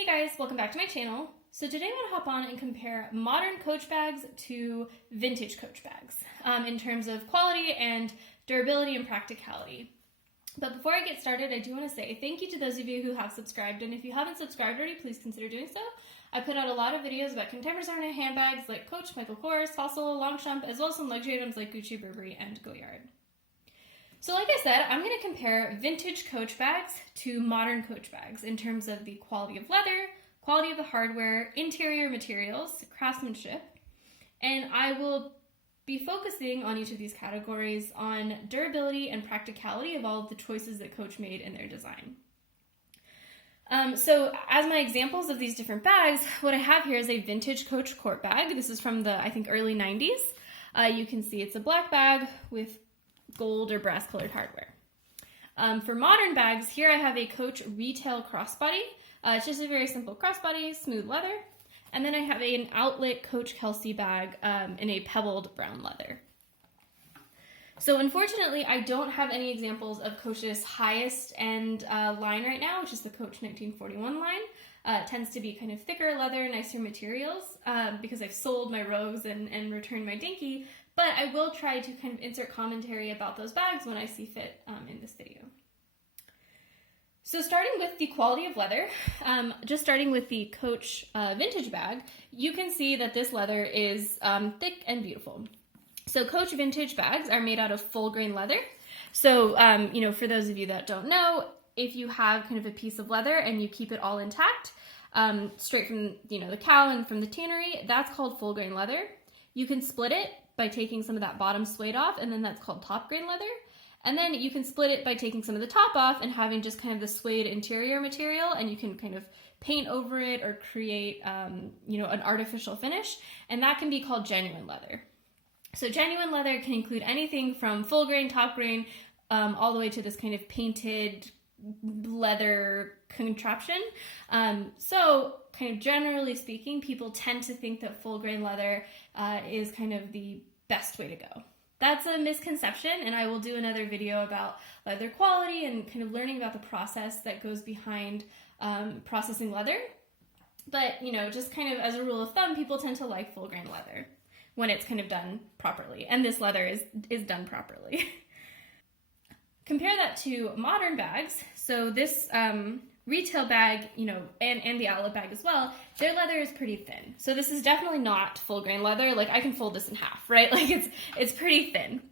Hey guys, welcome back to my channel. So today I'm going to hop on and compare modern Coach bags to vintage Coach bags in terms of quality and durability and practicality. But before I get started, I do want to say thank you to those of you who have subscribed, and if you haven't subscribed already, please consider doing so. I put out a lot of videos about contemporary handbags like Coach, Michael Kors, Fossil, Longchamp, as well as some luxury items like Gucci, Burberry, and Goyard. So like I said, I'm going to compare vintage Coach bags to modern Coach bags in terms of the quality of leather, quality of the hardware, interior materials, craftsmanship, and I will be focusing on each of these categories on durability and practicality of all of the choices that Coach made in their design. So as my examples of these different bags, what I have here is a vintage Coach court bag. This is from the, I think, early 90s. You can see it's a black bag with gold or brass colored hardware. For modern bags, here I have a Coach retail crossbody. It's just a very simple crossbody, smooth leather. And then I have an outlet Coach Kelsey bag in a pebbled brown leather. So unfortunately, I don't have any examples of Coach's highest end line right now, which is the Coach 1941 line. It tends to be kind of thicker leather, nicer materials, because I've sold my Rogues and returned my Dinky, but I will try to kind of insert commentary about those bags when I see fit in this video. So starting with the quality of leather, just starting with the Coach vintage bag, you can see that this leather is thick and beautiful. So Coach vintage bags are made out of full grain leather. So, for those of you that don't know, if you have kind of a piece of leather and you keep it all intact, straight from, the cow and from the tannery, that's called full grain leather. You can split it by taking some of that bottom suede off, and then that's called top grain leather. And then you can split it by taking some of the top off and having just kind of the suede interior material, and you can kind of paint over it or create, an artificial finish, and that can be called genuine leather. So genuine leather can include anything from full grain, top grain, all the way to this kind of painted leather contraption. So kind of generally speaking, people tend to think that full grain leather is kind of the best way to go. That's a misconception, and I will do another video about leather quality and kind of learning about the process that goes behind processing leather. But, just kind of as a rule of thumb, people tend to like full grain leather when it's kind of done properly, and this leather is done properly. Compare that to modern bags. So this retail bag, and the outlet bag as well, their leather is pretty thin. So this is definitely not full grain leather. Like, I can fold this in half, right? Like, it's pretty thin.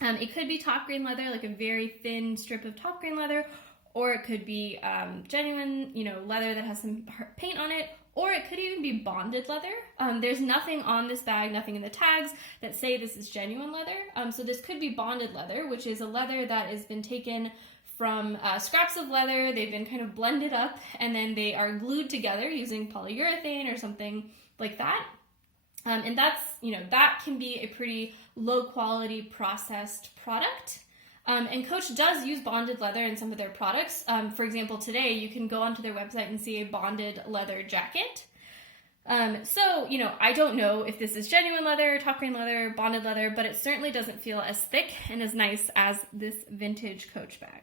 It could be top grain leather, like a very thin strip of top grain leather, or it could be genuine, leather that has some paint on it, or it could even be bonded leather. There's nothing on this bag, nothing in the tags that say this is genuine leather. So this could be bonded leather, which is a leather that has been taken from scraps of leather. They've been kind of blended up, and then they are glued together using polyurethane or something like that. And that's, that can be a pretty low quality processed product. And Coach does use bonded leather in some of their products. For example, today you can go onto their website and see a bonded leather jacket. So, I don't know if this is genuine leather, top grain leather, bonded leather, but it certainly doesn't feel as thick and as nice as this vintage Coach bag.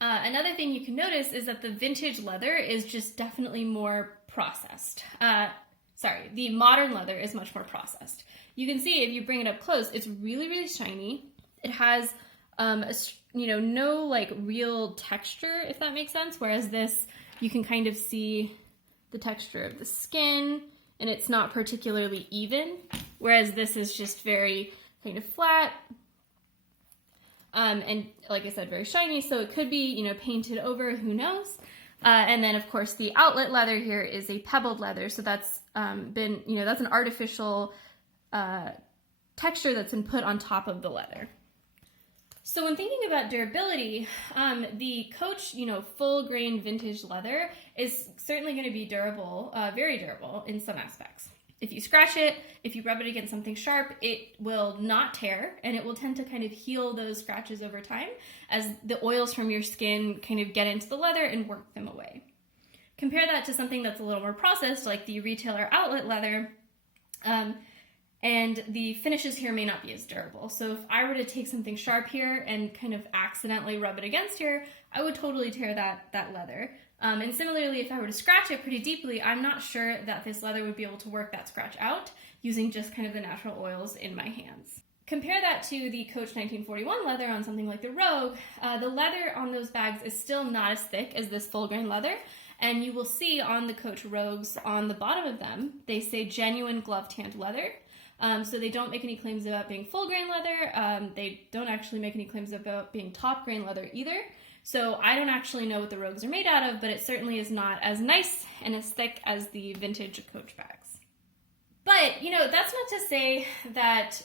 Another thing you can notice is that the vintage leather is just definitely more processed. The modern leather is much more processed. You can see if you bring it up close, it's really, really shiny. It has, no like real texture, if that makes sense. Whereas this, you can kind of see the texture of the skin, and it's not particularly even. Whereas this is just very kind of flat. And like I said, very shiny. So it could be, painted over, who knows? And then of course the outlet leather here is a pebbled leather. So that's that's an artificial texture that's been put on top of the leather. So when thinking about durability, the Coach, full grain vintage leather is certainly going to be durable, very durable in some aspects. If you scratch it, if you rub it against something sharp, it will not tear, and it will tend to kind of heal those scratches over time as the oils from your skin kind of get into the leather and work them away. Compare that to something that's a little more processed, like the retailer outlet leather, and the finishes here may not be as durable. So if I were to take something sharp here and kind of accidentally rub it against here, I would totally tear that leather. And similarly, if I were to scratch it pretty deeply, I'm not sure that this leather would be able to work that scratch out using just kind of the natural oils in my hands. Compare that to the Coach 1941 leather on something like the Rogue. The leather on those bags is still not as thick as this full grain leather, and you will see on the Coach Rogues, on the bottom of them, they say genuine glove-tanned leather. So they don't make any claims about being full grain leather. They don't actually make any claims about being top grain leather either. So I don't actually know what the Rogues are made out of, but it certainly is not as nice and as thick as the vintage Coach bags. But, you know, that's not to say that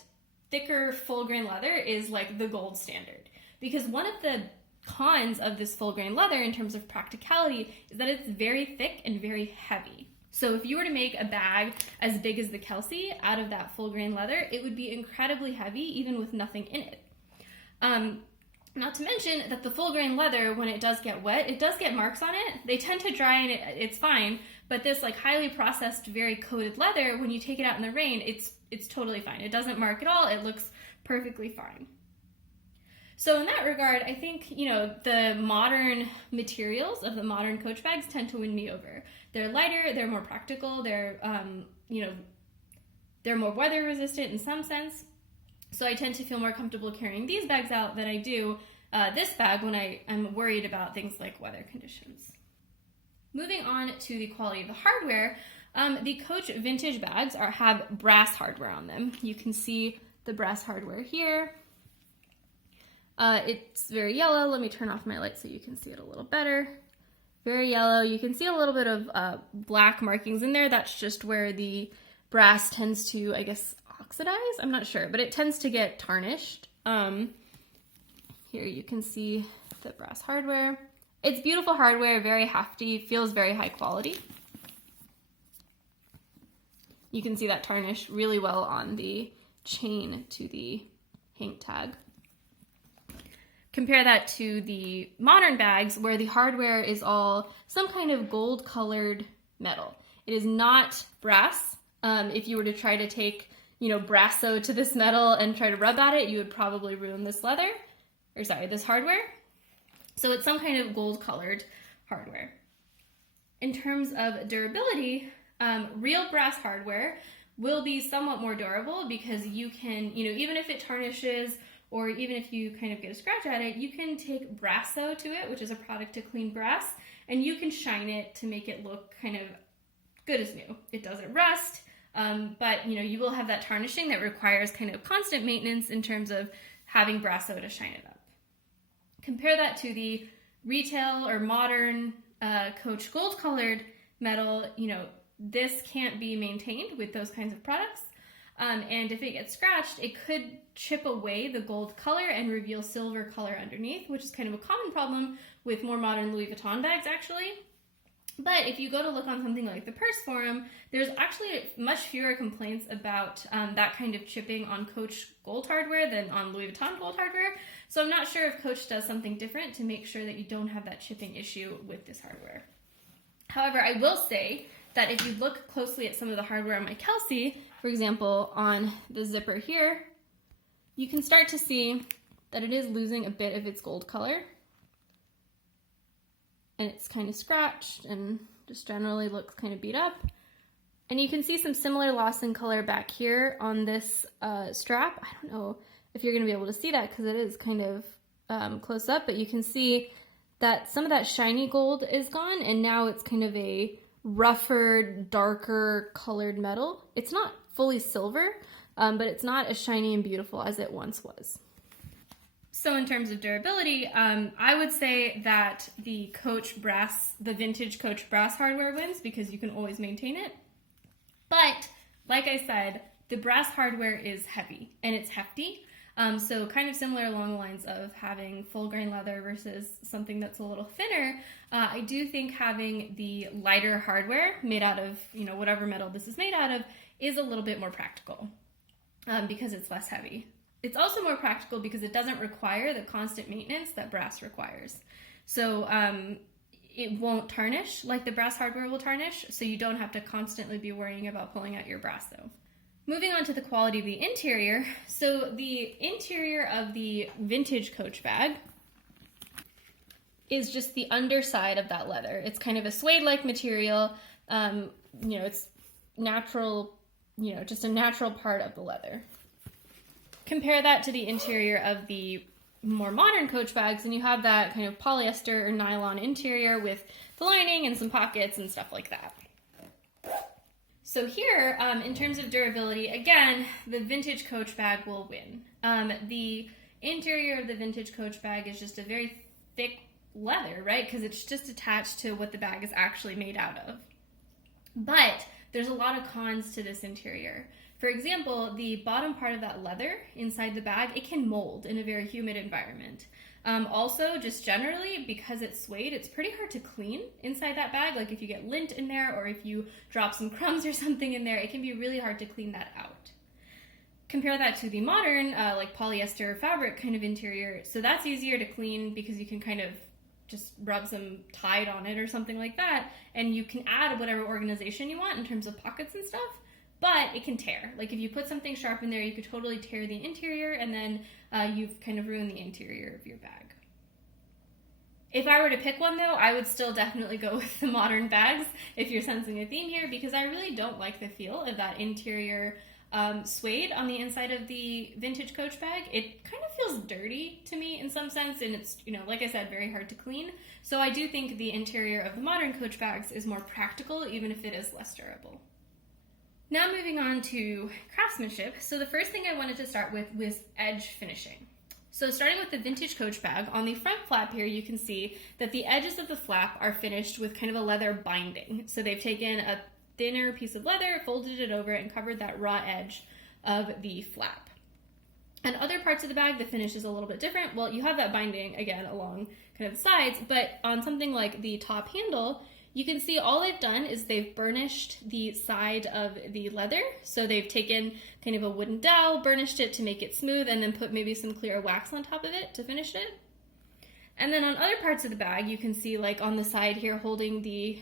thicker full grain leather is like the gold standard, because one of the cons of this full grain leather in terms of practicality is that it's very thick and very heavy. So if you were to make a bag as big as the Kelsey out of that full grain leather, it would be incredibly heavy even with nothing in it. Not to mention that the full grain leather, when it does get wet, it does get marks on it. They tend to dry and it's fine, but this like highly processed, very coated leather, when you take it out in the rain, it's totally fine. It doesn't mark at all. It looks perfectly fine. So in that regard, I think, you know, the modern materials of the modern Coach bags tend to win me over. They're lighter, they're more practical, they're, you know, they're more weather resistant in some sense. So I tend to feel more comfortable carrying these bags out than I do this bag when I'm worried about things like weather conditions. Moving on to the quality of the hardware, the Coach vintage bags have brass hardware on them. You can see the brass hardware here. It's very yellow. Let me turn off my light so you can see it a little better. Very yellow. You can see a little bit of black markings in there. That's just where the brass tends to, I guess, oxidize. I'm not sure, but it tends to get tarnished. Here you can see the brass hardware. It's beautiful hardware, very hefty, feels very high quality. You can see that tarnish really well on the chain to the hang tag. Compare that to the modern bags where the hardware is all some kind of gold colored metal. It is not brass. If you were to try to take, you know, Brasso to this metal and try to rub at it, you would probably ruin this this hardware. So it's some kind of gold colored hardware. In terms of durability, real brass hardware will be somewhat more durable because you can, you know, even if it tarnishes or even if you kind of get a scratch at it, you can take Brasso to it, which is a product to clean brass, and you can shine it to make it look kind of good as new. It doesn't rust, but you know, you will have that tarnishing that requires kind of constant maintenance in terms of having Brasso to shine it up. Compare that to the retail or modern Coach gold colored metal. You know, this can't be maintained with those kinds of products. And if it gets scratched, it could chip away the gold color and reveal silver color underneath, which is kind of a common problem with more modern Louis Vuitton bags, actually. But if you go to look on something like the Purse Forum, there's actually much fewer complaints about that kind of chipping on Coach gold hardware than on Louis Vuitton gold hardware. So I'm not sure if Coach does something different to make sure that you don't have that chipping issue with this hardware. However, I will say that if you look closely at some of the hardware on my Kelsey, for example, on the zipper here, you can start to see that it is losing a bit of its gold color. And it's kind of scratched and just generally looks kind of beat up. And you can see some similar loss in color back here on this strap. I don't know if you're going to be able to see that because it is kind of close up, but you can see that some of that shiny gold is gone and now it's kind of a rougher, darker colored metal. It's not fully silver, but it's not as shiny and beautiful as it once was. So in terms of durability, I would say that the vintage Coach brass hardware wins because you can always maintain it. But like I said, the brass hardware is heavy and it's hefty. So kind of similar along the lines of having full grain leather versus something that's a little thinner. I do think having the lighter hardware made out of, you know, whatever metal this is made out of is a little bit more practical because it's less heavy. It's also more practical because it doesn't require the constant maintenance that brass requires. So it won't tarnish like the brass hardware will tarnish, so you don't have to constantly be worrying about pulling out your Brasso. Moving on to the quality of the interior. So the interior of the vintage Coach bag is just the underside of that leather. It's kind of a suede-like material. It's natural, just a natural part of the leather. Compare that to the interior of the more modern Coach bags, and you have that kind of polyester or nylon interior with the lining and some pockets and stuff like that. So here, in terms of durability, again, the vintage Coach bag will win. The interior of the vintage Coach bag is just a very thick leather, right? Because it's just attached to what the bag is actually made out of. But there's a lot of cons to this interior. For example, the bottom part of that leather inside the bag, it can mold in a very humid environment. Also, just generally, because it's suede, it's pretty hard to clean inside that bag. Like if you get lint in there or if you drop some crumbs or something in there, it can be really hard to clean that out. Compare that to the modern, like polyester fabric kind of interior. So that's easier to clean because you can kind of just rub some Tide on it or something like that, and you can add whatever organization you want in terms of pockets and stuff. But it can tear. Like if you put something sharp in there, you could totally tear the interior, and then you've kind of ruined the interior of your bag. If I were to pick one though, I would still definitely go with the modern bags if you're sensing a theme here, because I really don't like the feel of that interior suede on the inside of the vintage Coach bag. It kind of feels dirty to me in some sense, and it's, like I said, very hard to clean. So I do think the interior of the modern Coach bags is more practical, even if it is less durable. Now moving on to craftsmanship. So the first thing I wanted to start with was edge finishing. So starting with the vintage Coach bag, on the front flap here you can see that the edges of the flap are finished with kind of a leather binding. So they've taken a thinner piece of leather, folded it over, and covered that raw edge of the flap. And other parts of the bag, the finish is a little bit different. Well, you have that binding, again, along kind of the sides, but on something like the top handle, you can see all they've done is they've burnished the side of the leather. So they've taken kind of a wooden dowel, burnished it to make it smooth, and then put maybe some clear wax on top of it to finish it. And then on other parts of the bag, you can see like on the side here holding the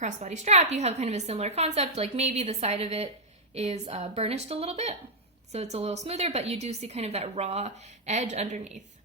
crossbody strap, you have kind of a similar concept. Like maybe the side of it is burnished a little bit, so it's a little smoother, but you do see kind of that raw edge underneath.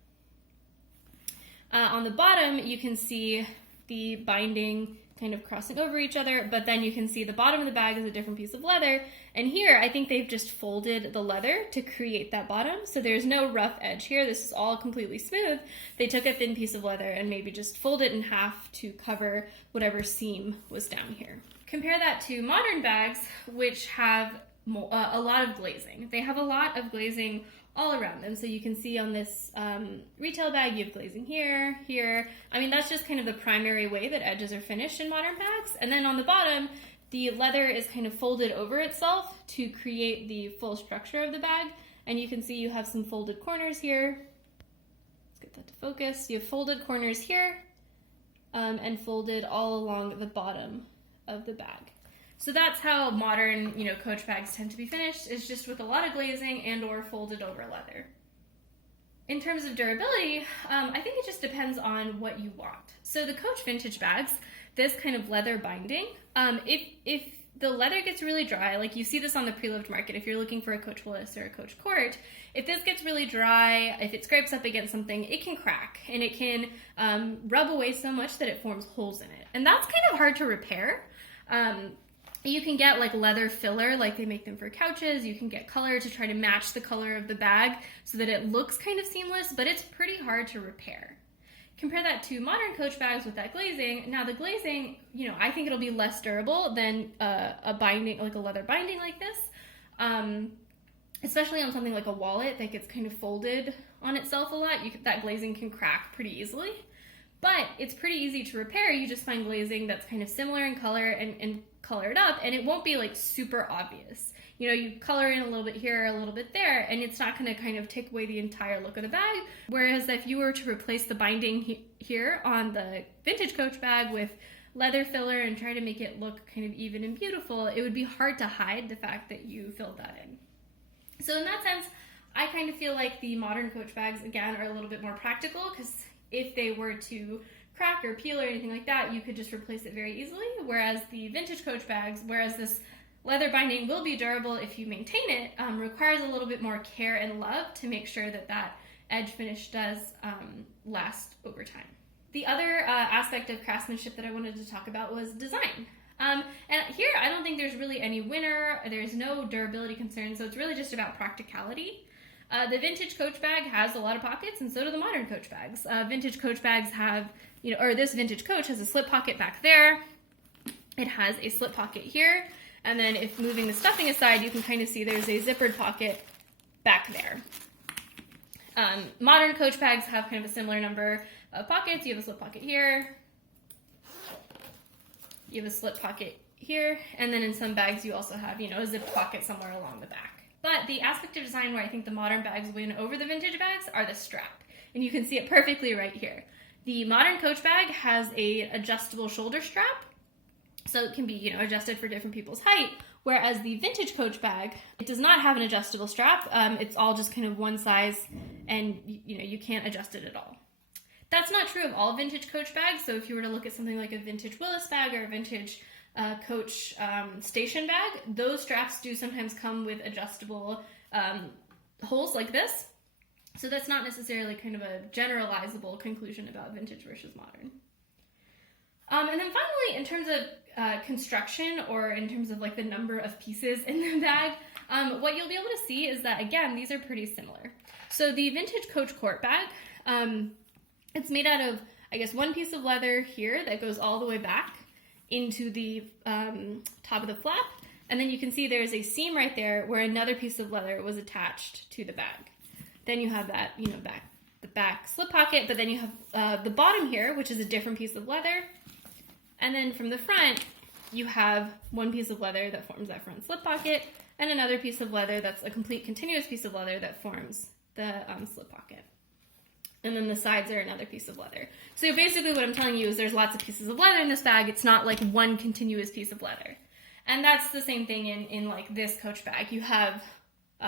On the bottom, you can see the binding kind of crossing over each other, but then you can see the bottom of the bag is a different piece of leather. And here, I think they've just folded the leather to create that bottom. So there's no rough edge here. This is all completely smooth. They took a thin piece of leather and maybe just folded it in half to cover whatever seam was down here. Compare that to modern bags, which have a lot of glazing. They have a lot of glazing all around them. So you can see on this retail bag, you have glazing here, here. I mean, that's just kind of the primary way that edges are finished in modern bags. And then on the bottom, the leather is kind of folded over itself to create the full structure of the bag. And you can see you have some folded corners here. Let's get that to focus. You have folded corners here and folded all along the bottom of the bag. So that's how modern, Coach bags tend to be finished, is just with a lot of glazing and or folded over leather. In terms of durability, I think it just depends on what you want. So the Coach vintage bags, this kind of leather binding, if the leather gets really dry, like you see this on the pre-loved market, if you're looking for a Coach Willis or a Coach Court, if this gets really dry, if it scrapes up against something, it can crack and it can rub away so much that it forms holes in it. And that's kind of hard to repair. You can get like leather filler, like they make them for couches. You can get color to try to match the color of the bag so that it looks kind of seamless, but it's pretty hard to repair. Compare that to modern Coach bags with that glazing. Now the glazing, I think it'll be less durable than a binding, like a leather binding like this, especially on something like a wallet that gets kind of folded on itself a lot. That glazing can crack pretty easily, but it's pretty easy to repair. You just find glazing that's kind of similar in color and color it up, and it won't be like super obvious. You color in a little bit here, a little bit there, and it's not going to kind of take away the entire look of the bag. Whereas if you were to replace the binding here on the vintage Coach bag with leather filler and try to make it look kind of even and beautiful, it would be hard to hide the fact that you filled that in. So in that sense, I kind of feel like the modern Coach bags, again, are a little bit more practical, because if they were to crack or peel or anything like that, you could just replace it very easily. Whereas the vintage Coach bags, whereas this leather binding will be durable if you maintain it, requires a little bit more care and love to make sure that that edge finish does last over time. The other aspect of craftsmanship that I wanted to talk about was design. And here, I don't think there's really any winner. There's no durability concern, so it's really just about practicality. The vintage Coach bag has a lot of pockets, and so do the modern Coach bags. Vintage Coach bags have, or this vintage Coach has a slip pocket back there. It has a slip pocket here, and then if moving the stuffing aside, you can kind of see there's a zippered pocket back there. Modern Coach bags have kind of a similar number of pockets. You have a slip pocket here. You have a slip pocket here, and then in some bags you also have, a zipped pocket somewhere along the back. But the aspect of design where I think the modern bags win over the vintage bags are the strap. And you can see it perfectly right here. The modern Coach bag has a adjustable shoulder strap, so it can be, adjusted for different people's height, whereas the vintage Coach bag, it does not have an adjustable strap. It's all just kind of one size, and you can't adjust it at all. That's not true of all vintage Coach bags, so if you were to look at something like a vintage Willis bag or a vintage Coach station bag, those straps do sometimes come with adjustable holes like this. So that's not necessarily kind of a generalizable conclusion about vintage versus modern. And then finally, in terms of construction, or in terms of like the number of pieces in the bag, what you'll be able to see is that, again, these are pretty similar. So the vintage Coach court bag, it's made out of, I guess, one piece of leather here that goes all the way back into the top of the flap, and then you can see there's a seam right there where another piece of leather was attached to the bag. Then you have that, the back slip pocket, but then you have the bottom here, which is a different piece of leather, and then from the front, you have one piece of leather that forms that front slip pocket, and another piece of leather that's a complete continuous piece of leather that forms the slip pocket. And then the sides are another piece of leather. So basically what I'm telling you is there's lots of pieces of leather in this bag. It's not like one continuous piece of leather. And that's the same thing in like this Coach bag. You have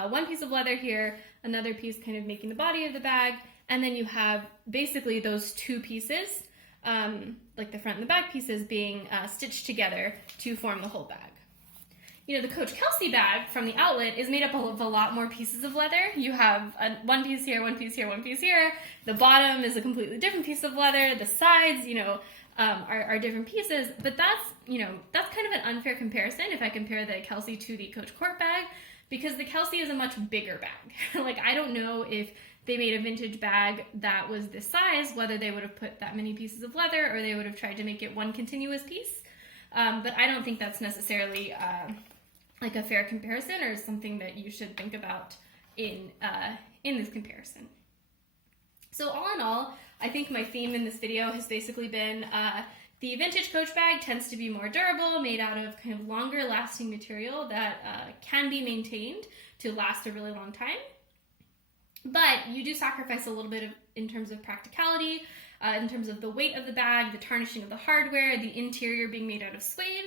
one piece of leather here, another piece kind of making the body of the bag, and then you have basically those two pieces, like the front and the back pieces, being stitched together to form the whole bag. The Coach Kelsey bag from the outlet is made up of a lot more pieces of leather. You have one piece here, one piece here, one piece here. The bottom is a completely different piece of leather. The sides, are different pieces. But that's kind of an unfair comparison if I compare the Kelsey to the Coach court bag, because the Kelsey is a much bigger bag. Like, I don't know if they made a vintage bag that was this size, whether they would have put that many pieces of leather or they would have tried to make it one continuous piece. But I don't think that's necessarily like a fair comparison, or something that you should think about in this comparison. So all in all, I think my theme in this video has basically been the vintage Coach bag tends to be more durable, made out of kind of longer lasting material that can be maintained to last a really long time. But you do sacrifice a little bit in terms of practicality, in terms of the weight of the bag, the tarnishing of the hardware, the interior being made out of suede.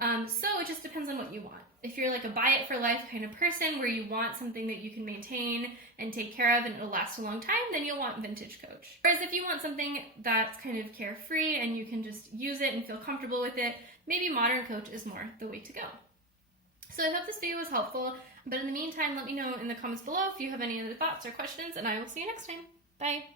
So it just depends on what you want. If you're like a buy it for life kind of person where you want something that you can maintain and take care of and it'll last a long time, then you'll want vintage Coach. Whereas if you want something that's kind of carefree and you can just use it and feel comfortable with it, maybe modern Coach is more the way to go. So I hope this video was helpful, but in the meantime, let me know in the comments below if you have any other thoughts or questions, and I will see you next time. Bye!